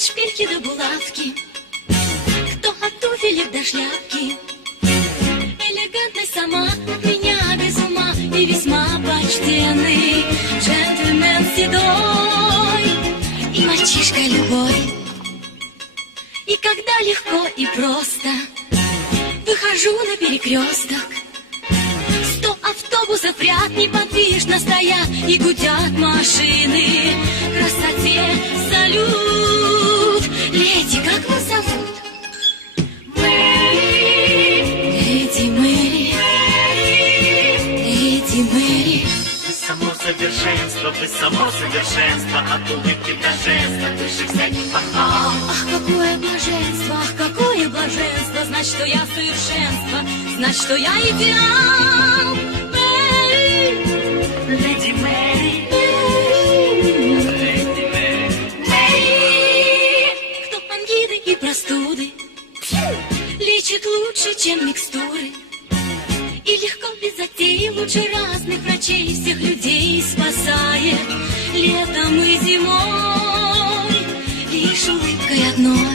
От шпильки до булавки, кто от туфелек до шляпки. Элегантность сама от меня без ума и весьма почтенный джентльмен седой и мальчишка любой. И когда легко и просто выхожу на перекресток, 100 автобусов в ряд неподвижно стоят и гудят машины. Красоте салют. Леди, как вас зовут? Мэри. Леди Мэри. Леди Мэри. Вы само совершенство, от улыбки до жеста, выше всяких похвал. Ах, какое блаженство, ах, какое блаженство, знать, что я совершенство, знать, что я идеал. Мэри. Леди Мэри. Леди Мэри. Мэри. Кто ангины и простуды лечит лучше, чем микстуры, и легко, без затей, лучше разных врачей всех людей спасает летом и зимой лишь улыбкой одной.